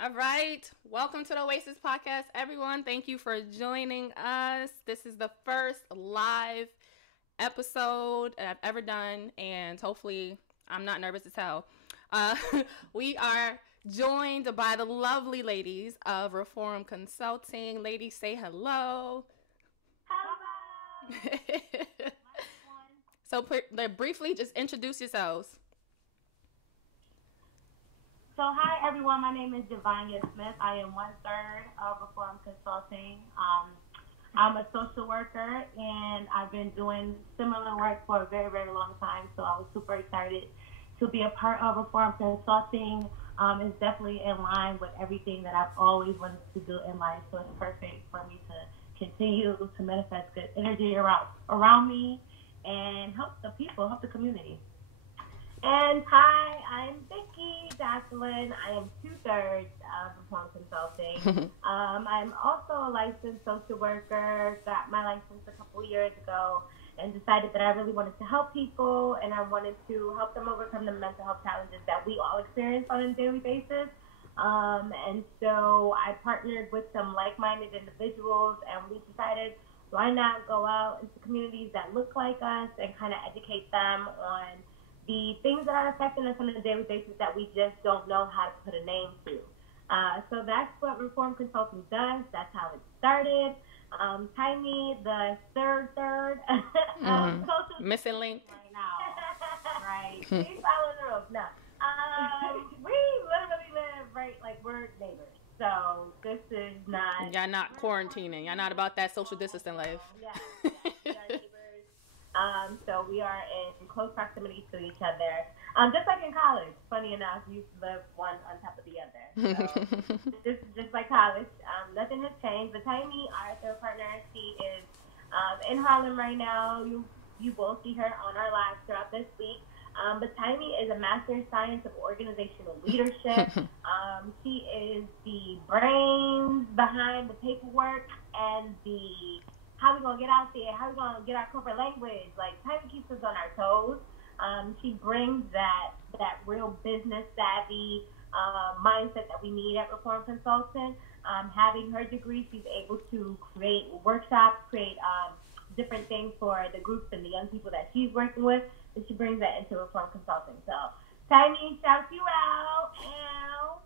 All right. Welcome to the Oasis Podcast, everyone. Thank you for joining us. This is the first live episode I've ever done, and hopefully I'm not nervous as hell. Uh, we are joined by the lovely ladies of Reforum Consulting. Ladies, say hello. Hello. So briefly, just introduce yourselves. So, hi everyone. My name is Javanya Smith. I am 1/3 of Reforum Consulting. I'm a social worker, and I've been doing similar work for a very, very long time. So, I was super excited to be a part of Reforum Consulting. It's definitely in line with everything that I've always wanted to do in life. So, it's perfect for me to continue to manifest good energy around me and help the people, help the community. And hi, I'm Vicki Jocelyn. I am 2/3 of Reforum Consulting. I'm also a licensed social worker. Got my license a couple years ago and decided that I really wanted to help people and I wanted to help them overcome the mental health challenges that we all experience on a daily basis. And so I partnered with some like-minded individuals and we decided why not go out into communities that look like us and kind of educate them on the things that are affecting us on a daily basis that we just don't know how to put a name to. So that's what Reforum Consulting does. That's how it started. Tiny, the third, social missing link. Right now. Right. Please follow the rules. No. We literally live right, like we're neighbors. So this is not. Y'all not quarantining. Y'all not about that social distancing life. Yeah. We are neighbors. So we are in close proximity to each other. Just like in college, funny enough, we used to live one on top of the other. So this is just like college. Nothing has changed. But Tiny, our third partner, she is in Harlem right now. You will see her on our lives throughout this week. But Tiny is a master in science of organizational leadership. She is the brains behind the paperwork and the how we gonna get out there, how we gonna get our corporate language. Like, Tiny keeps us on our toes. She brings that real business savvy mindset that we need at Reforum Consultant. Having her degree, she's able to create workshops, create different things for the groups and the young people that she's working with, and she brings that into Reforum Consulting. So, Tiny, shout you out. Ow.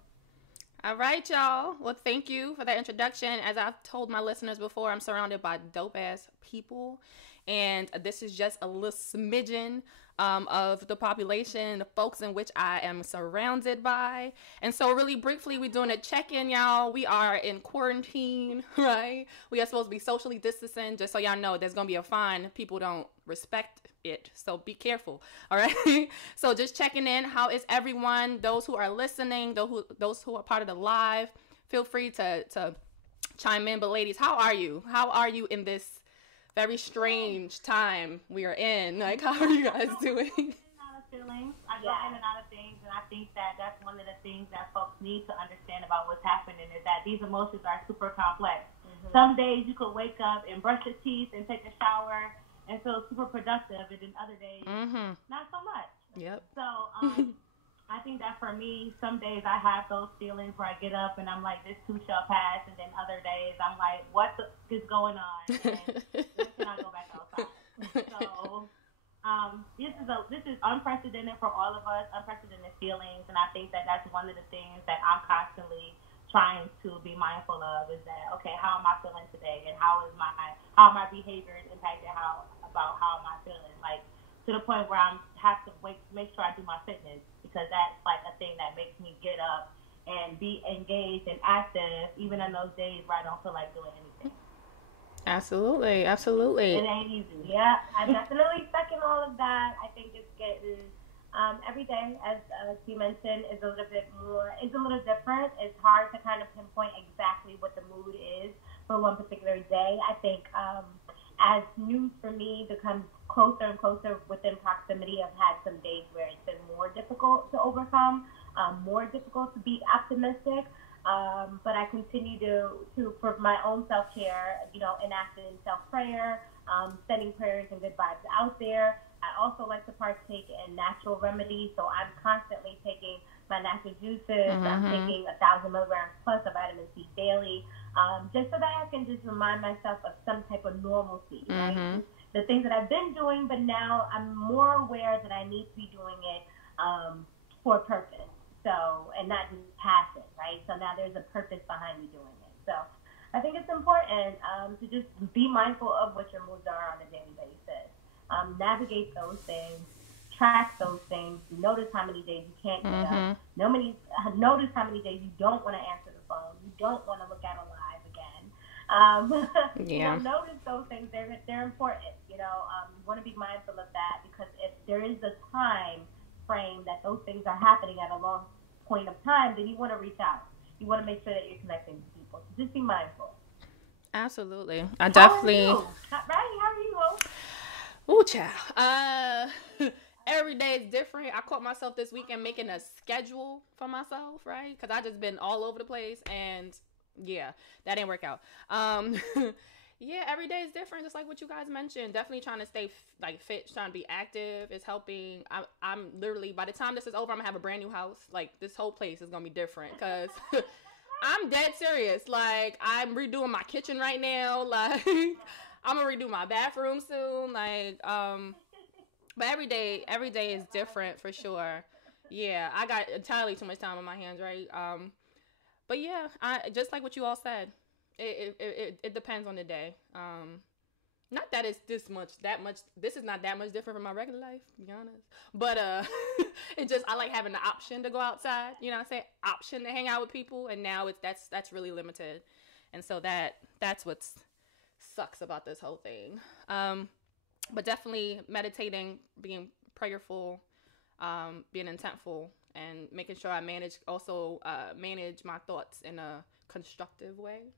All right, y'all. Well, thank you for that introduction. As I've told my listeners before, I'm surrounded by dope-ass people. And this is just a little smidgen of the population, the folks in which I am surrounded by. And so really briefly, we're doing a check-in, y'all. We are in quarantine, right? We are supposed to be socially distancing. Just so y'all know, there's going to be a fine. People don't respect it. So be careful. All right. So just checking in. How is everyone? Those who are listening, those who are part of the live, feel free to chime in. But ladies, how are you? How are you in this very strange time we are in? Like, how are you guys doing? Feelings. I go in and out of things, and I think that that's one of the things that folks need to understand about what's happening is that these emotions are super complex. Mm-hmm. Some days you could wake up and brush your teeth and take a shower and feel super productive, and then other days, not so much. Yep. So I think that for me, some days I have those feelings where I get up and I'm like, this too shall pass, and then other days I'm like, what is going on? And when can I go back outside? So this is unprecedented for all of us, unprecedented feelings, and I think that that's one of the things that I'm constantly trying to be mindful of is that, okay, how am I feeling today, and how are my behaviors impacted about how am I feeling, like to the point where I have to make sure I do my fitness, because that's like a thing that makes me get up and be engaged and active even in those days where I don't feel like doing anything. Absolutely. It ain't easy. Yeah, I'm definitely stuck in all of that. I think it's getting every day, as you mentioned, is a little different. It's hard to kind of pinpoint exactly what the mood is for one particular day. I think as news for me becomes closer and closer within proximity, I've had some days where it's been more difficult to overcome, more difficult to be optimistic. But I continue to for my own self-care, enacting self-prayer, sending prayers and good vibes out there. I also like to partake in natural remedies, so I'm constantly taking my natural juices. I'm taking 1,000 milligrams plus of vitamin C daily, just so that I can just remind myself of some type of normalcy, right? The things that I've been doing, but now I'm more aware that I need to be doing it for a purpose. So, and not just passive, right? So now there's a purpose behind me doing it. So I think it's important to just be mindful of what your moves are on a daily basis. Navigate those things, track those things, notice how many days you can't get up, notice how many days you don't want to answer the phone, you don't want to look at a live again. Notice those things, they're important. You want to be mindful of that, because if there is a time frame that those things are happening at a long point of time, then you want to reach out. You want to make sure that you're connecting with people. So just be mindful. Absolutely. I definitely. How are you, Hope? Ooh, child. Every day is different. I caught myself this weekend making a schedule for myself, right? Because I just been all over the place, and yeah, that didn't work out. Yeah, every day is different, just like what you guys mentioned. Definitely trying to stay fit, trying to be active is helping. I'm literally, by the time this is over, I'm gonna have a brand new house. Like, this whole place is gonna be different, because I'm dead serious. Like, I'm redoing my kitchen right now. Like, I'm gonna redo my bathroom soon. Like, but every day is different for sure. Yeah, I got entirely too much time on my hands, right? But yeah, I just like what you all said. It depends on the day. Not that it's this is not that much different from my regular life, to be honest. But it just, I like having the option to go outside, you know what I'm saying? Option to hang out with people, and now that's really limited. And so that's what sucks about this whole thing. But definitely meditating, being prayerful, being intentful, and making sure I manage my thoughts in a constructive way.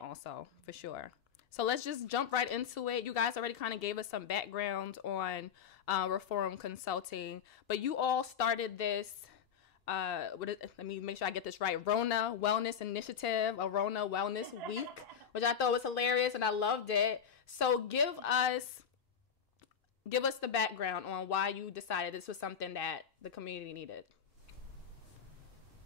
Also, for sure. So let's just jump right into it. You guys already kind of gave us some background on Reforum Consulting, but you all started this, let me make sure I get this right, Rona Wellness Initiative, a Rona Wellness Week, which I thought was hilarious, and I loved it. So give us the background on why you decided this was something that the community needed.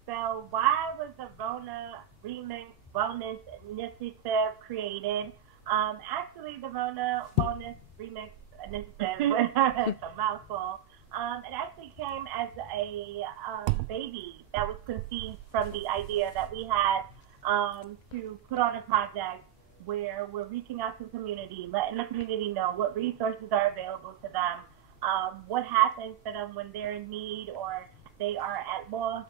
So why was the Rona Remix Wellness Initiative created? Actually, the Rona Wellness Remix Initiative, it's a mouthful. It actually came as a baby that was conceived from the idea that we had to put on a project where we're reaching out to the community, letting the community know what resources are available to them, what happens to them when they're in need or they are at loss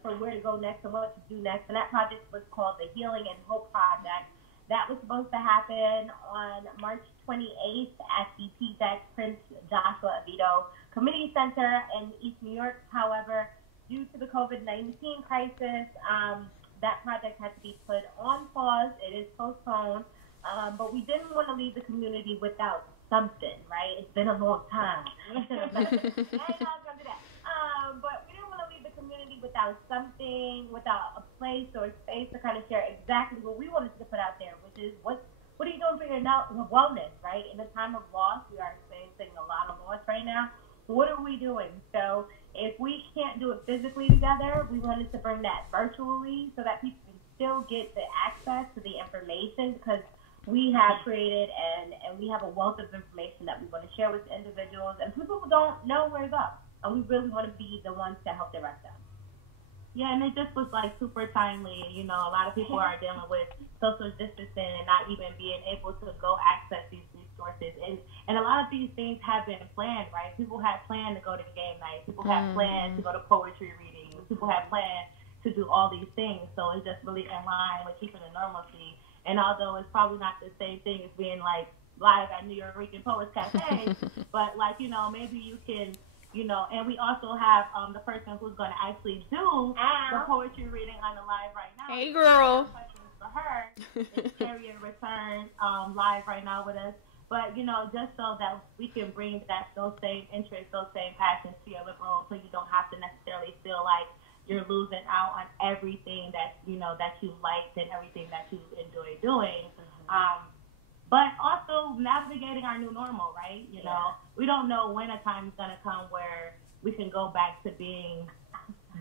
for where to go next and what to do next. And that project was called the Healing and Hope Project. That was supposed to happen on March 28th at the PZAC Prince Joshua Avito Community Center in East New York. However, due to the COVID-19 crisis, that project had to be put on pause. It is postponed. But we didn't want to leave the community without something, right? It's been a long time. But we didn't want to leave the community without something, without a place or a space to kind of share exactly what we wanted to put out there, which is what are you doing for your wellness, right? In a time of loss, we are experiencing a lot of loss right now. What are we doing? So if we can't do it physically together, we wanted to bring that virtually so that people can still get the access to the information, because we have created and we have a wealth of information that we want to share with individuals, and people don't know where to go. And we really want to be the ones to help direct them. Yeah, and it just was like super timely. You know, a lot of people are dealing with social distancing and not even being able to go access these resources. And a lot of these things have been planned, right? People had planned to go to game night. People had planned to go to poetry readings. People had planned to do all these things. So it's just really in line with keeping the normalcy. And although it's probably not the same thing as being like live at New York Poets Cafe, but like, you know, maybe you can, you know, and we also have the person who's going to actually do the poetry reading on the live right now. Hey, girl. Questions for her. It's Carrie in return live right now with us. But, you know, just so that we can bring those same interests, those same passions to your living room, so you don't have to necessarily feel like you're losing out on everything that, you know, that you liked and everything that you enjoy doing. But also navigating our new normal, right? You know, we don't know when a time is going to come where we can go back to being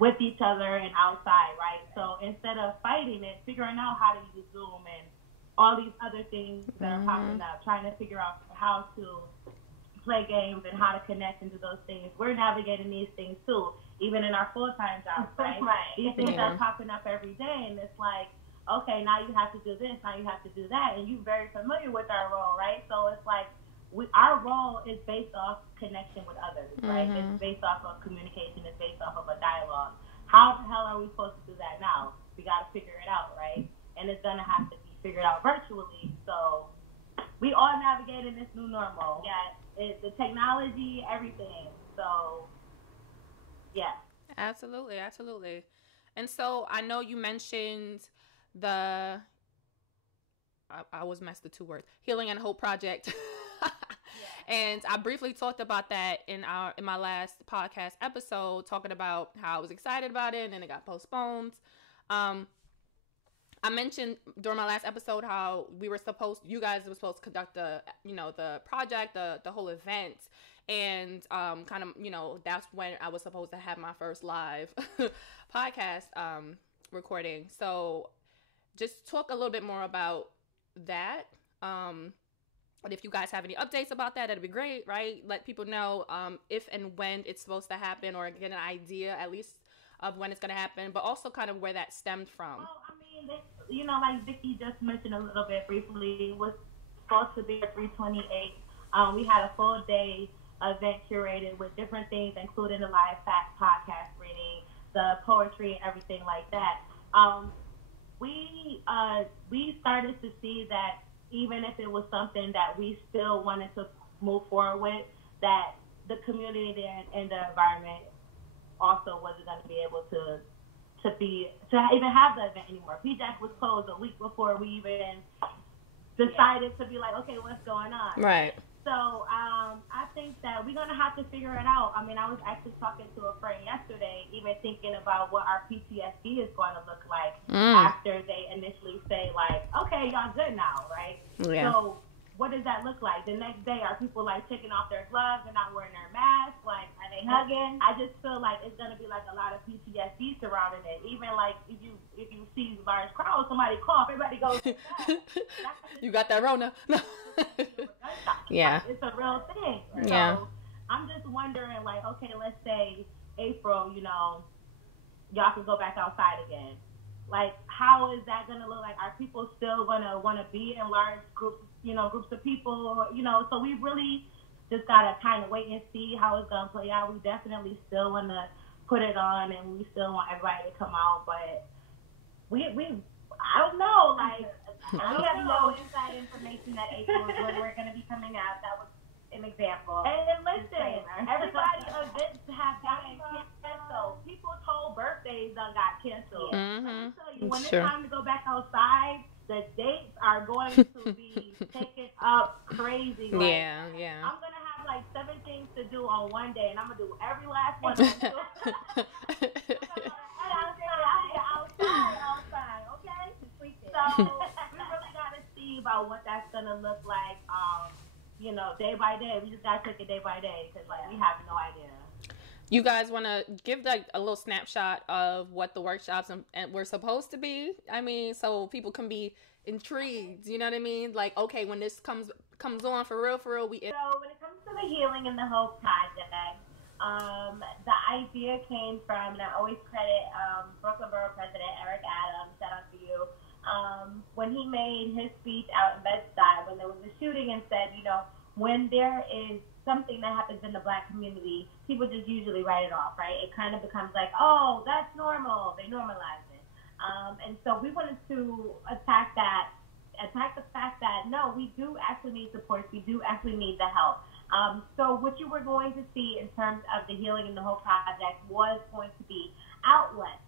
with each other and outside, right? So instead of fighting it, figuring out how to use Zoom and all these other things that are popping up, trying to figure out how to play games and how to connect and do those things. We're navigating these things too, even in our full-time jobs, right? These things are popping up every day, and it's like, okay, now you have to do this, now you have to do that, and you're very familiar with our role, right? So it's like our role is based off connection with others, right? It's based off of communication, it's based off of a dialogue. How the hell are we supposed to do that now? We got to figure it out, right? And it's going to have to be figured out virtually. So we all navigating this new normal. Yeah, it's the technology, everything. So, yeah. Absolutely. And so I know you mentioned I always mess the two words, Healing and Hope Project. And I briefly talked about that in my last podcast episode, talking about how I was excited about it and then it got postponed. I mentioned during my last episode how you guys were supposed to conduct the project, the whole event. And kind of, that's when I was supposed to have my first live podcast recording. So just talk a little bit more about that. But if you guys have any updates about that, that'd be great, right? Let people know if and when it's supposed to happen, or get an idea at least of when it's going to happen, but also kind of where that stemmed from. Well, I mean, like Vicky just mentioned a little bit briefly, it was supposed to be at 328. We had a full day event curated with different things, including the live podcast reading, the poetry, and everything like that. We started to see that even if it was something that we still wanted to move forward with, that the community there and the environment also wasn't going to be able to even have the event anymore. PJAC was closed a week before we even decided to be like, okay, what's going on? Right. So I think that we're going to have to figure it out. I mean, I was actually talking to a friend yesterday, even thinking about what our PTSD is going to look like after they initially say, like, okay, y'all good now, right? Yeah. So what does that look like? The next day, are people, like, taking off their gloves and not wearing their masks? Like, are they hugging? I just feel like it's going to be, like, a lot of PTSD surrounding it. Even, like, if you see large crowds, somebody cough, everybody goes, you got that Rona. Yeah. It's a real thing. Yeah. So I'm just wondering, like, okay, let's say April, y'all can go back outside again. Like, how is that going to look like? Are people still going to want to be in large groups, groups of people, So we really just got to kind of wait and see how it's going to play out. We definitely still want to put it on, and we still want everybody to come out, but I don't know, like, We have no inside information that April is when we're going to be coming out. That was an example. And listen, everybody's events have gotten canceled. People's whole birthdays done got canceled. Mm-hmm. Tell you, when it's time to go back outside, the dates are going to be taken up crazy. Like, yeah. I'm going to have like 7 things to do on one day, and I'm going to do every last one. outside, okay? So we really got to see about what that's going to look like, day by day. We just got to take it day by day because, like, we have no idea. You guys want to give like a little snapshot of what the workshops and were supposed to be? I mean, so people can be intrigued. You know what I mean? Like, okay, when this comes on for real, So when it comes to the Healing and the Hope Project, the idea came from, and I always credit Brooklyn Borough President Eric Adams, shout out to you, when he made his speech out in Bed-Stuy when there was a shooting, and said, when there is something that happens in the Black community, people just usually write it off, right? It kind of becomes like, oh, that's normal. They normalize it. And so we wanted to attack the fact that, no, we do actually need support. We do actually need the help. So what you were going to see in terms of the Healing and the Hope Project was going to be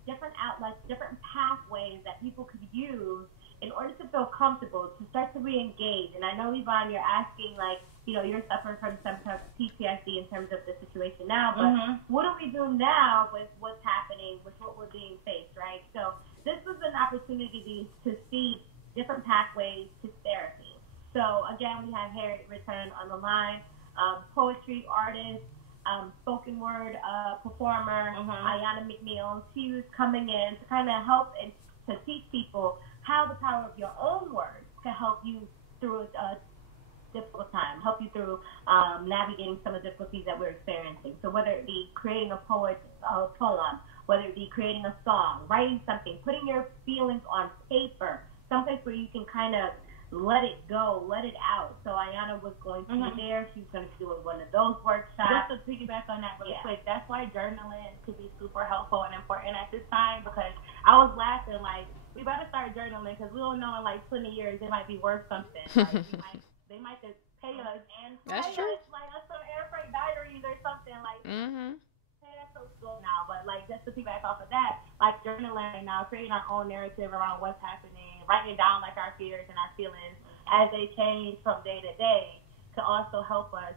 different outlets, different pathways that people could use in order to feel comfortable, to start to re-engage. And I know, Yvonne, you're asking, like, you're suffering from some type of PTSD in terms of the situation now, but what do we do now with what's happening, with what we're being faced, right? So this was an opportunity to see different pathways to therapy. So, again, we have Harriet Return on the line, poetry artist, spoken word performer, Ayana McNeil. She was coming in to kind of help and to teach people how the power of your own words can help you through a difficult time, help you through navigating some of the difficulties that we're experiencing. So whether it be creating a poem, whether it be creating a song, writing something, putting your feelings on paper, someplace where you can kind of let it go, let it out. So Ayana was going to be there. She was going to be doing one of those workshops. Just to piggyback on that really quick, that's why journaling could be super helpful and important at this time, because I was laughing like, we better start journaling because we don't know in like 20 years it might be worth something. Like, they might just pay us and That's true. Like us some air freight diaries or something like. Hey, that's so cool now, but like just to piggyback off of that, like journaling now, creating our own narrative around what's happening, writing down like our fears and our feelings as they change from day to day, to also help us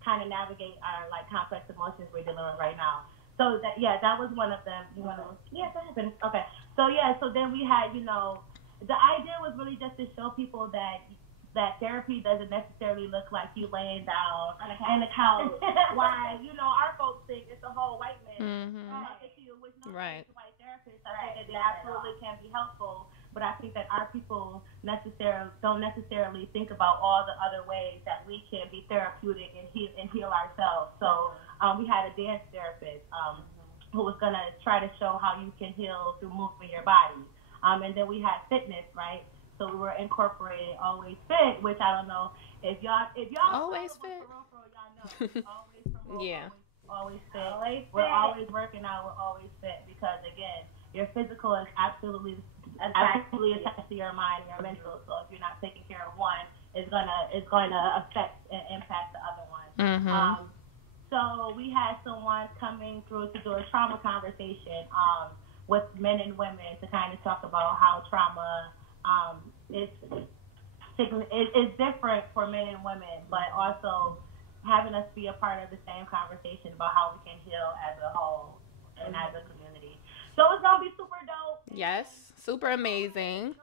kind of navigate our like complex emotions we're dealing with right now. So that that was one of them. You want to? Yeah, go ahead. Okay. So so then we had, the idea was really just to show people that therapy doesn't necessarily look like you laying down on the couch. Why, our folks think it's a whole white man. Which no white therapists, I think that they absolutely can be helpful, but I think that our people don't necessarily think about all the other ways that we can be therapeutic and heal ourselves. So we had a dance therapist who was going to try to show how you can heal through moving your body. And then we had fitness, right? So we were incorporating Always Fit, which I don't know if y'all Always Fit. Y'all know. Always from Yeah. Always Fit. We're always working out. We're always fit because again, your physical is absolutely attached to your mind and your mental. So if you're not taking care of one, it's gonna affect and impact the other one. So we had someone coming through to do a trauma conversation with men and women to kind of talk about how trauma is different for men and women, but also having us be a part of the same conversation about how we can heal as a whole and as a community. So it's gonna be super dope. Yes, super amazing.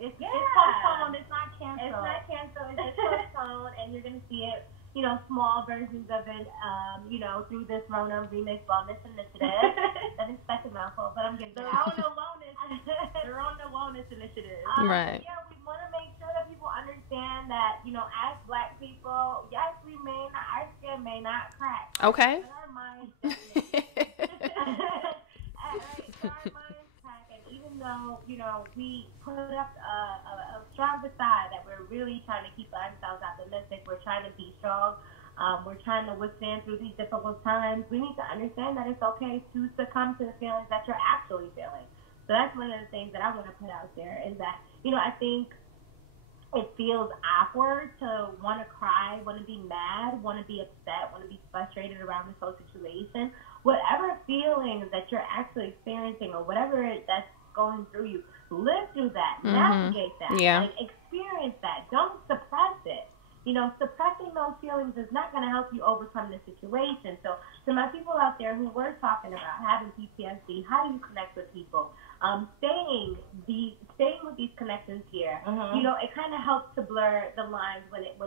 It's postponed. It's not canceled. It's not canceled. It's just postponed, and you're gonna see it. Small versions of it, through this Rona Remix Wellness Initiative. That is such a mouthful, but I'm getting the Rona Wellness Initiative. Right. Yeah, we want to make sure that people understand that, as Black people, yes, our skin may not crack. Okay. But our minds definitely. Our minds crack, and even though, we put up a strong facade that we're really trying to keep ourselves optimistic, we're trying to be strong, we're trying to withstand through these difficult times, we need to understand that it's okay to succumb to the feelings that you're actually feeling. So that's one of the things that I want to put out there is that, I think it feels awkward to want to cry, want to be mad, want to be upset, want to be frustrated around this whole situation. Whatever feelings that you're actually experiencing or whatever that's going through you, live through that, navigate that, experience that. Don't suppress it. Suppressing those feelings is not going to help you overcome the situation. So to my people out there who were talking about having PTSD, how do you connect with people? Staying with these connections here, it kind of helps to blur the lines when it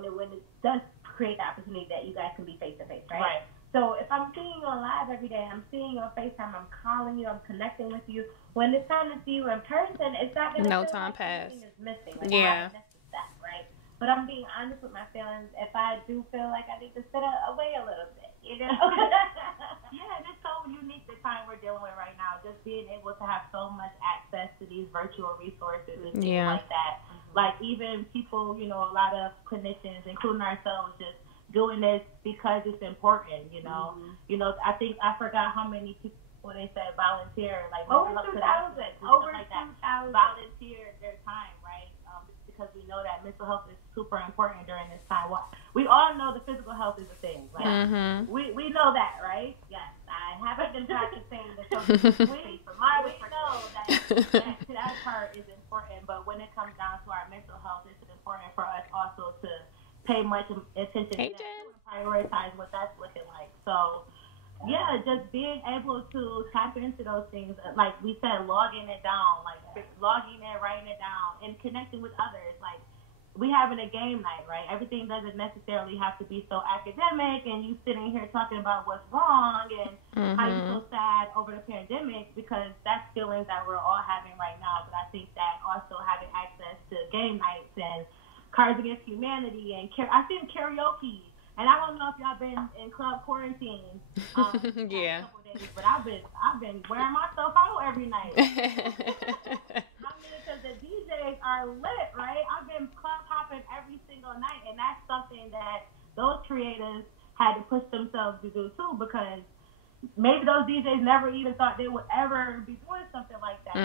does create the opportunity that you guys can be face to face, right? So if I'm seeing you on live every day, I'm seeing you on FaceTime, I'm calling you, I'm connecting with you. When it's time to see you in person, it's not going to feel time like passed. anything is missing. Like, that, right? But I'm being honest with my feelings. If I do feel like I need to sit away a little bit, Yeah, it's so unique the time we're dealing with right now. Just being able to have so much access to these virtual resources and things like that. Like even people, a lot of clinicians, including ourselves, just doing this because it's important, I think I forgot how many people when they said volunteer, like over 2,000 volunteer their time, right? Because we know that mental health is super important during this time. We all know the physical health is a thing. Like, we know that, right? Yes. I haven't been practicing the social we know that part is important, but when it comes down to our mental health, it's important for us also to pay much attention to that and prioritize what that's looking like. So, just being able to tap into those things, like we said, logging it down, like logging it, writing it down, and connecting with others. Like, we having a game night, right? Everything doesn't necessarily have to be so academic and you sitting here talking about what's wrong and how you feel sad over the pandemic, because that's feelings that we're all having right now. But I think that also having access to game nights and Cards Against Humanity and I think karaoke. And I don't know if y'all been in club quarantine. Yeah. Days, but I've been wearing myself out every night. Because the DJs are lit, right? I've been club hopping every single night, and that's something that those creators had to push themselves to do too, because maybe those DJs never even thought they would ever be doing something like that.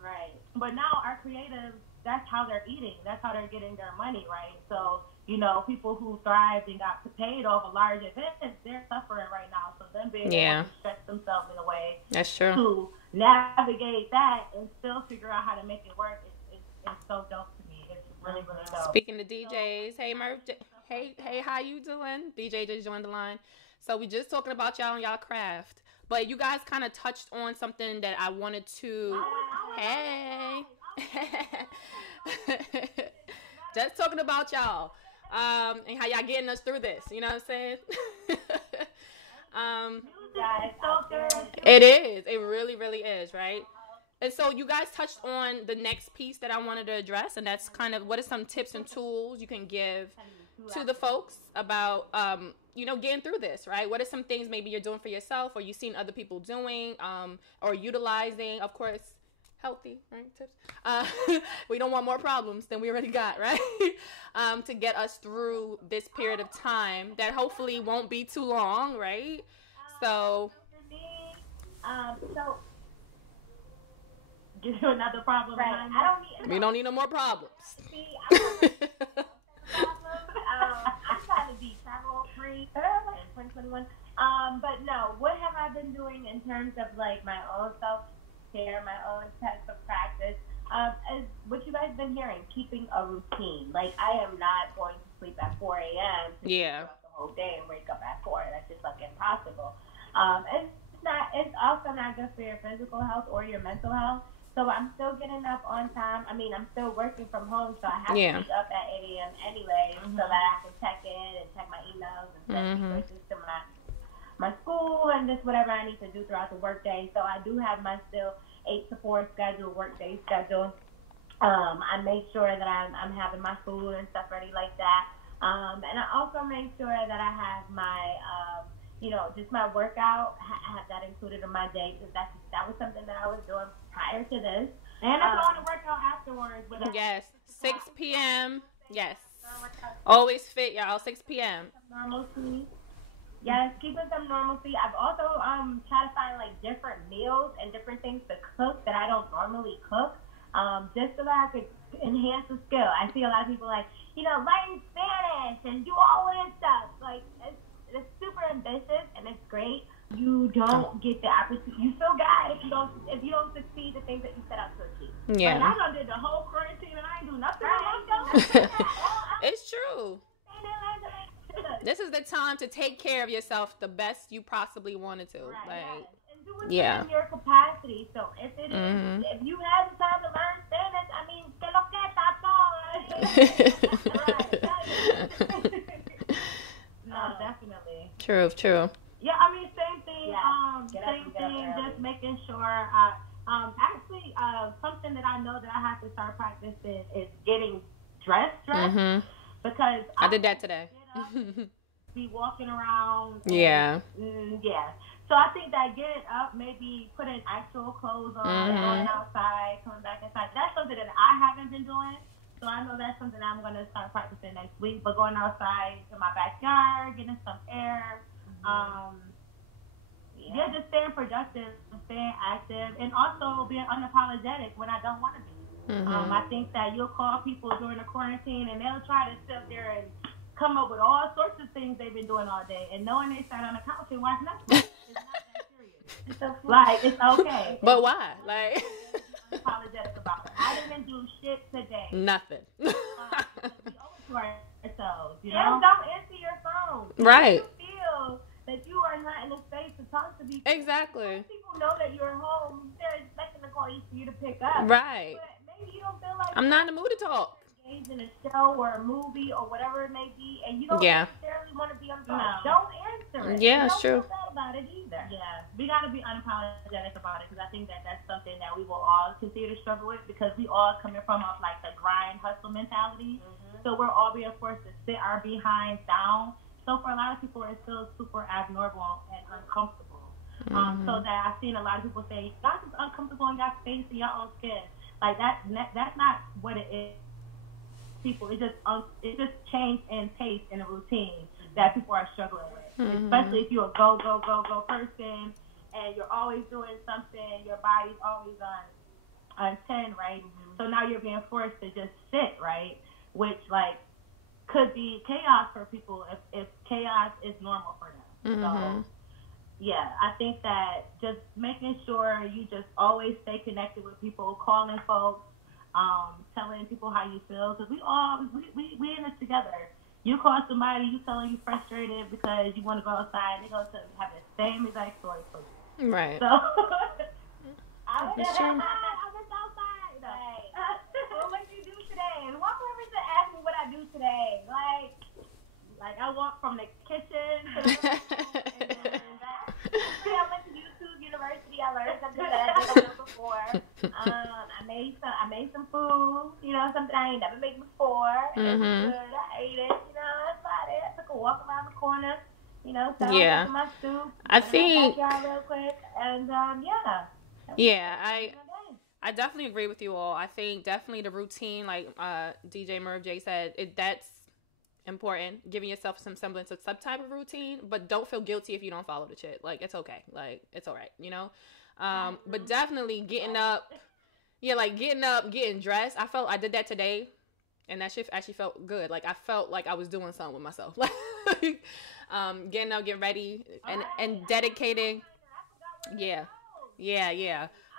Right. But now our creatives, that's how they're eating. That's how they're getting their money, right? So, you know, people who thrived and got paid off a large event, they're suffering right now. So them being able to stretch themselves in a way that's true to navigate that and still figure out how to make it work is so dope to me. It's really, really dope. Speaking to DJs, hey Murph, hey, how you doing? DJ just joined the line. So we just talking about y'all and y'all craft, but you guys kind of touched on something that I wanted to. Hey. Just talking about y'all and how y'all getting us through this, you know what I'm saying? It really is, right? And so you guys touched on the next piece that I wanted to address, and that's kind of what are some tips and tools you can give to the folks about getting through this, right? What are some things maybe you're doing for yourself or you've seen other people doing or utilizing, of course, healthy, right? Tips. We don't want more problems than we already got, right? To get us through this period of time that hopefully won't be too long, right? So give you another problem, right? We don't need no more problems. I'm trying to be travel free in 2021. But no, what have I been doing in terms of like my own self-care, my own types of practice? Is what you guys been hearing, keeping a routine. Like I am not going to sleep at 4 a.m. Yeah. The whole day and wake up at 4. That's just like impossible. It's also not good for your physical health or your mental health. So I'm still getting up on time. I mean, I'm still working from home, so I have to be up at 8 a.m. anyway, so that I can check in and check my emails and send resources to my school and just whatever I need to do throughout the workday. So I do have my still 8 to 4 schedule, workday schedule. I make sure that I'm having my food and stuff ready like that. And I also make sure that I have my just my workout. I have that included in my day because that was something that I was doing prior to this. And I'm going to work out afterwards. Yes, 6 p.m. Yes. Always fit, y'all. 6 p.m. Normalcy. Yes, keeping some normalcy. I've also tried to find like different meals and different things to cook that I don't normally cook, just so that I could enhance the skill. I see a lot of people like, learn Spanish and do all of this stuff. Like it's super ambitious and it's great. You don't get the opportunity. You feel bad if you don't succeed the things that you set out to achieve. Yeah. Like, I done did the whole quarantine and I ain't do nothing. It's true. This is the time to take care of yourself the best you possibly wanted to. Right, like, and do it in your capacity. So if it is, if you have the time to learn Spanish, I mean, que lo que está todo. No, definitely. True. Yeah, I mean, same thing. Same thing. Just making sure. Actually, something that I know that I have to start practicing is getting dressed. Because I did that today. Be walking around. Yeah. So I think that getting up, maybe putting actual clothes on, going outside, coming back inside. That's something that I haven't been doing. So I know that's something I'm going to start practicing next week. But going outside to my backyard, getting some air. Just staying productive, staying active, and also being unapologetic when I don't want to be. I think that you'll call people during the quarantine and they'll try to sit there and come up with all sorts of things they've been doing all day, and knowing they sat on the couch and watched Netflix is not that serious. Like, it's okay. But why? Like, apologetic about it. I didn't do shit today. Nothing. We owe it to ourselves, And don't answer your phone. Right. You feel that you are not in a space to talk to people. Exactly. People know that you're home. They're expecting to call you for you to pick up. Right. But maybe you don't feel like I'm not in the mood to talk. in a show or a movie or whatever it may be, and you don't necessarily want to be on phone, don't answer it. Yeah, it's true. Don't feel bad about it either. Yeah, we got to be unapologetic about it, because I think that that's something that we will all continue to struggle with, because we all coming from like the grind hustle mentality. Mm-hmm. So we're all being forced to sit our behinds down. So for a lot of people, it's still super abnormal and uncomfortable. Mm-hmm. So that I've seen a lot of people say, y'all just uncomfortable in your face and your own skin. Like that's not what it is. People, it just change in pace and a routine that people are struggling with. Mm-hmm. Especially if you're a go person and you're always doing something, your body's always on 10, right? Mm-hmm. So now you're being forced to just sit, right? Which like could be chaos for people if chaos is normal for them. Mm-hmm. So yeah, I think that just making sure you just always stay connected with people, calling folks, telling people how you feel, because we in this together. You call somebody, you telling you frustrated because you want to go outside, they're going to have the same exact story for you. Right. So I was outside. Like, well, what you do today? And one person asked me what I do today. Like I walk from the kitchen to the and then back. I went to YouTube University. I learned something that I didn't know before. I made some food. You know, something I ain't never made before. Mm-hmm. It was good. I ate it. You know, that's about it. I took a walk around the corner. You know, so I my soup. I think. Real quick, and I definitely agree with you all. I think definitely the routine, like DJ Merv J said, that's important. Giving yourself some semblance of some type of routine, but don't feel guilty if you don't follow the shit. Like, it's okay. Like, it's all right, you know? But definitely getting up, getting dressed. I did that today, and that shit actually felt good. Like, I felt like I was doing something with myself. Like, getting up, getting ready, and dedicating. Yeah.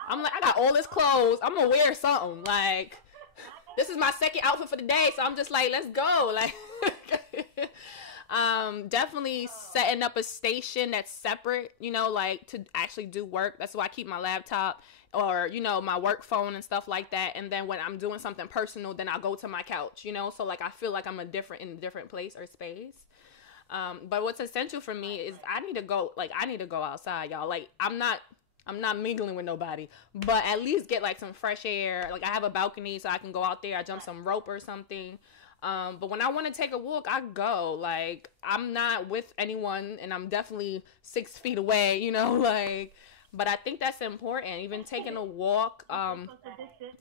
I'm like, I got all this clothes. I'm gonna wear something. Like, this is my second outfit for the day, so I'm just like, let's go. Like, definitely setting up a station that's separate, you know, like to actually do work. That's why I keep my laptop or, you know, my work phone and stuff like that. And then when I'm doing something personal, then I'll go to my couch, you know, so like I feel like I'm in a different place or space. But what's essential for me is I need to go outside, y'all. Like, I'm not mingling with nobody, but at least get like some fresh air. Like, I have a balcony, so I can go out there. I jump some rope or something. But when I want to take a walk, I go. Like, I'm not with anyone, and I'm definitely 6 feet away, you know, like, but I think that's important. Even taking a walk,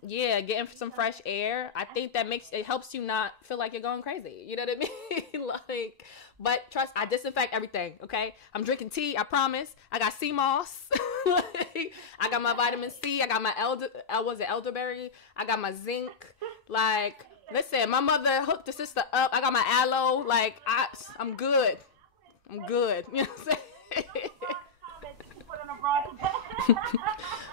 getting some fresh air. I think that it helps you not feel like you're going crazy. You know what I mean? Like, but trust, I disinfect everything, okay? I'm drinking tea, I promise. I got sea moss. Like, I got my vitamin C. I got my elderberry. I got my zinc. Like, listen, my mother hooked the sister up. I got my aloe. Like, I'm good. I'm good. You know what I'm saying?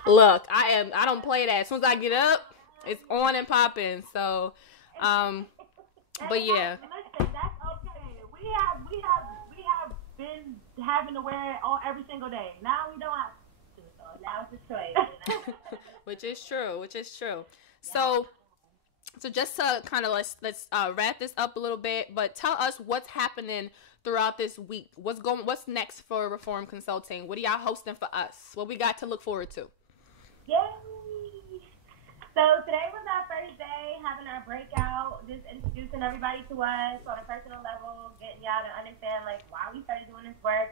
Look, I don't play that. As soon as I get up, it's on and popping. So, but yeah. Listen, that's okay. We have been having to wear it every single day. Now we don't have to. So now it's a choice. Which is true. So just to kind of let's wrap this up a little bit, but tell us what's happening throughout this week. What's next for Reforum Consulting? What are y'all hosting for us? What we got to look forward to? Yay! So today was our first day having our breakout, just introducing everybody to us on a personal level, getting y'all to understand like why we started doing this work,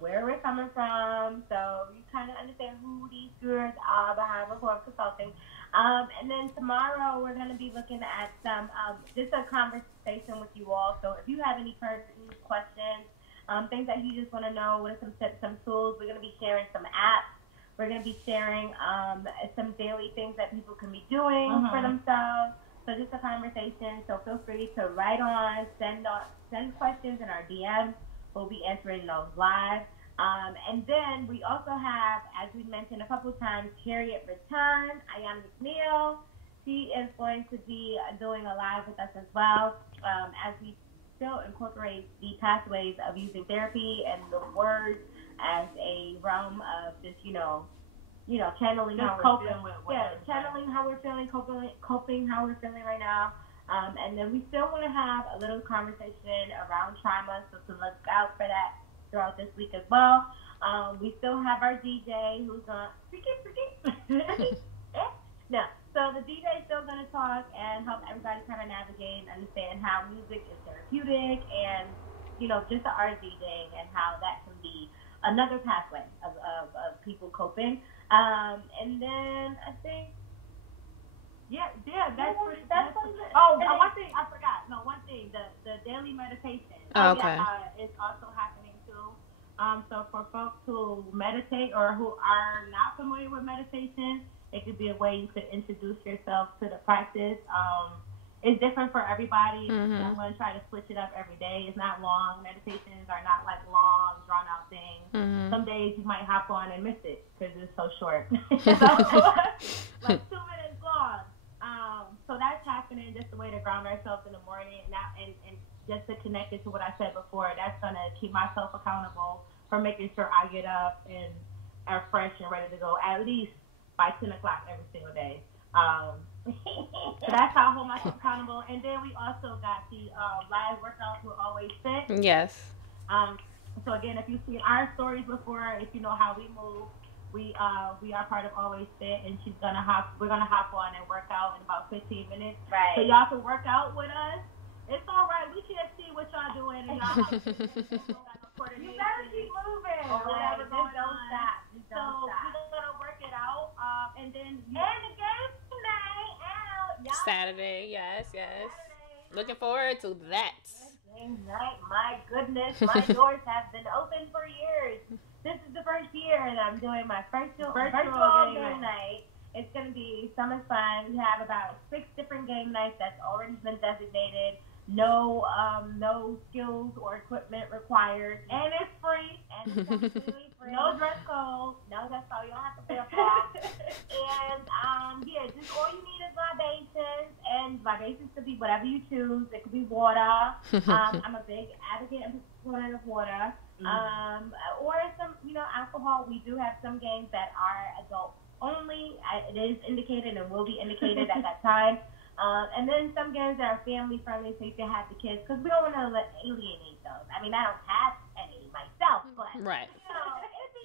where we're coming from, so you kind of understand who these girls are behind Reforum Consulting. And then tomorrow we're going to be looking at some just a conversation with you all. So if you have any pertinent questions, things that you just want to know, what are some tips, some tools, we're going to be sharing some apps. We're going to be sharing some daily things that people can be doing for themselves. So just a conversation. So feel free to write on, send questions in our DMs. We'll be answering those live. And then we also have, as we mentioned a couple of times, Harriet Return, Ayana McNeil. She is going to be doing a live with us as well, as we still incorporate the pathways of using therapy and the words as a realm of just, channeling how we're feeling. Channeling how we're feeling, coping how we're feeling right now. And then we still want to have a little conversation around trauma, so to look out for that throughout this week as well. We still have our DJ who's on no. So the DJ is still going to talk and help everybody kind of navigate and understand how music is therapeutic and, just the art DJing and how that can be another pathway of people coping. And then I think, that's pretty much it. Oh, one thing I forgot. No, one thing, the daily meditation. Okay. Is also happening too. So for folks who meditate or who are not familiar with meditation, it could be a way you could introduce yourself to the practice. It's different for everybody. I'm going to try to switch it up every day. It's not long. Meditations are not like long, drawn out things. Some days you might hop on and miss it because it's so short. Like 2 minutes long. So that's happening, just a way to ground ourselves in the morning and just to connect it to what I said before. That's going to keep myself accountable for making sure I get up and are fresh and ready to go at least by 10 o'clock every single day. So that's how I hold myself accountable. And then we also got the live workouts with Always Fit. Yes. So again, if you've seen our stories before, if you know how we move, we are part of Always Fit, and we're gonna hop on and work out in about 15 minutes. Right. So y'all can work out with us. It's all right. We can't see what y'all doing, and y'all have to you better keep moving. Or whatever going on. Stop. Just don't stop. We're gonna work it out, and then and the game tonight out. Saturday, yes. Saturday. Looking forward to that. Game night. My goodness, my doors have been open for years. This is the first year that I'm doing my virtual game night. It's going to be so much fun. We have about 6 different game nights that's already been designated. No skills or equipment required. And it's free. And it's completely free. No dress code. No dress code. You don't have to pay a price. And, just all you need is libations. And libations could be whatever you choose. It could be water. I'm a big advocate and proponent of water. Or some, alcohol. We do have some games that are adult only. It is indicated and will be indicated at that time. And then some games that are family friendly, so you can have the kids, because we don't want to alienate those. I mean, I don't have any myself, but right.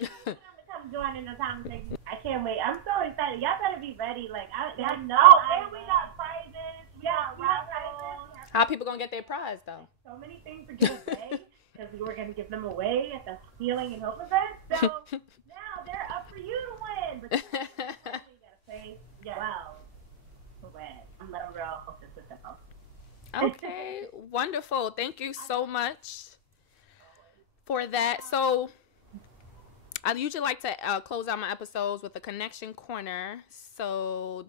It'd be fun to come join in the conversation. I can't wait. I'm so excited. Y'all better be ready. Like, I know. And we got prizes. We got raffles. How people gonna get their prize though? So many things to give away. Because we were going to give them away at the Healing and Hope event. So now they're up for you to win. But you got to say, wow, to win. I'm Little Real Hostess with the host. Okay, wonderful. Thank you so much for that. So I usually like to close out my episodes with a connection corner. So,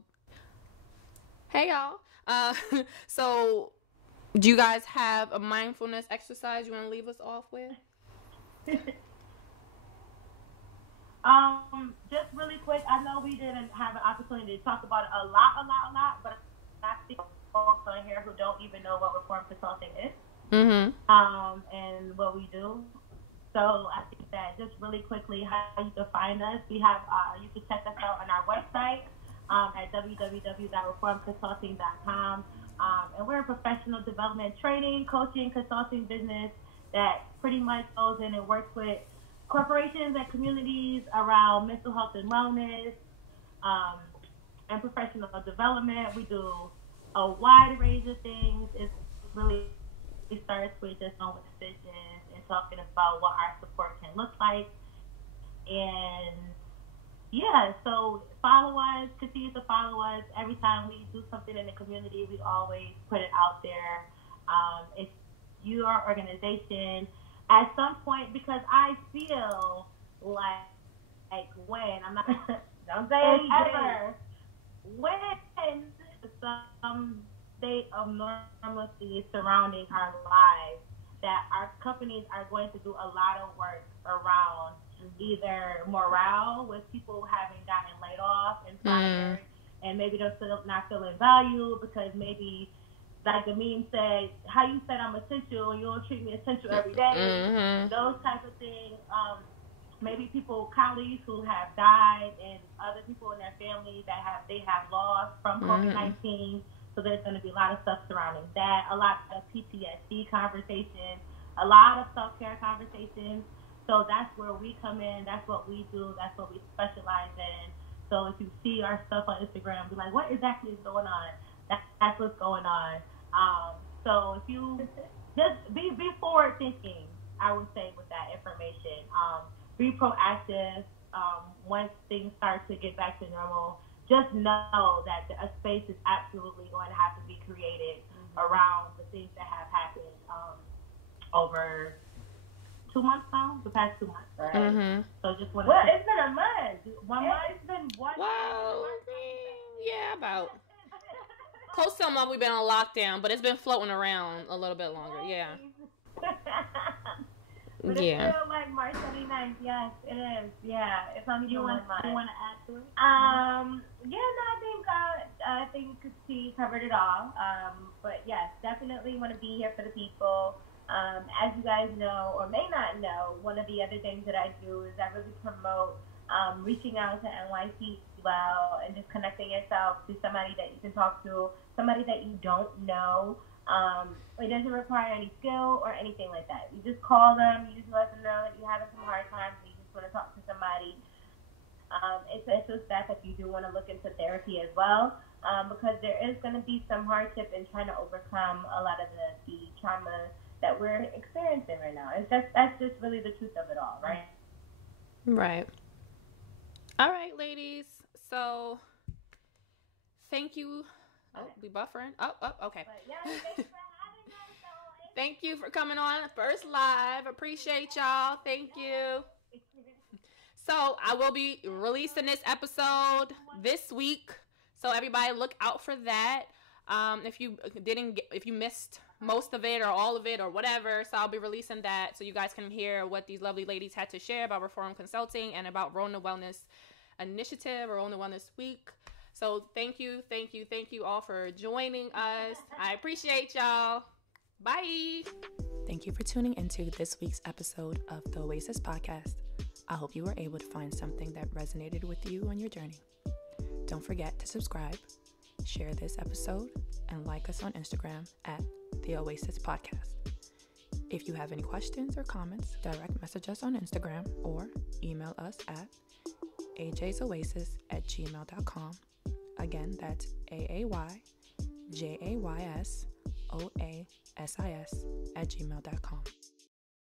hey, y'all. So... do you guys have a mindfulness exercise you want to leave us off with? Just really quick, I know we didn't have an opportunity to talk about it a lot, but I see folks on here who don't even know what Reforum Consulting is. And what we do. So I think that just really quickly, how you can find us. We have, you can check us out on our website at www.reforumconsulting.com. And we're a professional development training, coaching, consulting business that pretty much goes in and works with corporations and communities around mental health and wellness and professional development. We do a wide range of things. It starts with just knowing decisions and talking about what our support can look like. And so follow us, continue to follow us. Every time we do something in the community, we always put it out there. If your organization, at some point, because I feel like when, I'm not, don't say ever, when some state of normalcy is surrounding our lives, that our companies are going to do a lot of work around either morale with people having gotten laid off and fired, and maybe they're still not feeling valued because maybe, like the meme said, how you said I'm essential and you don't treat me essential every day, those types of things. Maybe colleagues who have died, and other people in their family that they have lost from COVID-19. So there's going to be a lot of stuff surrounding that, a lot of PTSD conversations, a lot of self-care conversations. So that's where we come in. That's what we do. That's what we specialize in. So if you see our stuff on Instagram, be like, what exactly is going on? That's what's going on. So if you just be forward thinking, I would say, with that information. Be proactive. Once things start to get back to normal, just know that a space is absolutely going to have to be created around the things that have happened over 2 months now, the past 2 months, right? Mm-hmm. So just want Well, it's been a month. 1 month. It's been 1 month. Well, yeah, about close to a month we've been on lockdown, but it's been floating around a little bit longer. Yeah. But Yeah. it's still like March 29th. Yes, it is. Yeah, it's only been 1 month. You want to add to it? Yeah, no, I think she covered it all. But yes, definitely want to be here for the people. As you guys know or may not know, one of the other things that I do is I really promote reaching out to NYC well and just connecting yourself to somebody that you can talk to, somebody that you don't know. It doesn't require any skill or anything like that. You just call them, you just let them know that you're having some hard times and you just want to talk to somebody. It's a step if you do want to look into therapy as well, because there is going to be some hardship in trying to overcome a lot of the trauma that we're experiencing right now. That's just really the truth of it all, right? Right. All right, ladies. So, thank you. Oh, we buffering. Oh, okay. But yeah, thanks for having us, though. Thank you for coming on first live. Appreciate y'all. Thank you. So I will be releasing this episode this week. So everybody look out for that. If you missed most of it or all of it or whatever, so I'll be releasing that so you guys can hear what these lovely ladies had to share about Reforum Consulting and about Rona Wellness Initiative or Rona Wellness Week. So thank you all for joining us. I appreciate y'all. Bye. Thank you for tuning into this week's episode of the Oasis Podcast. I hope you were able to find something that resonated with you on your journey. Don't forget to subscribe, share this episode, and like us on Instagram at the Oasis Podcast. If you have any questions or comments, direct message us on Instagram or email us at ajsoasis@gmail.com. Again, that's AAYJAYSOASIS@gmail.com.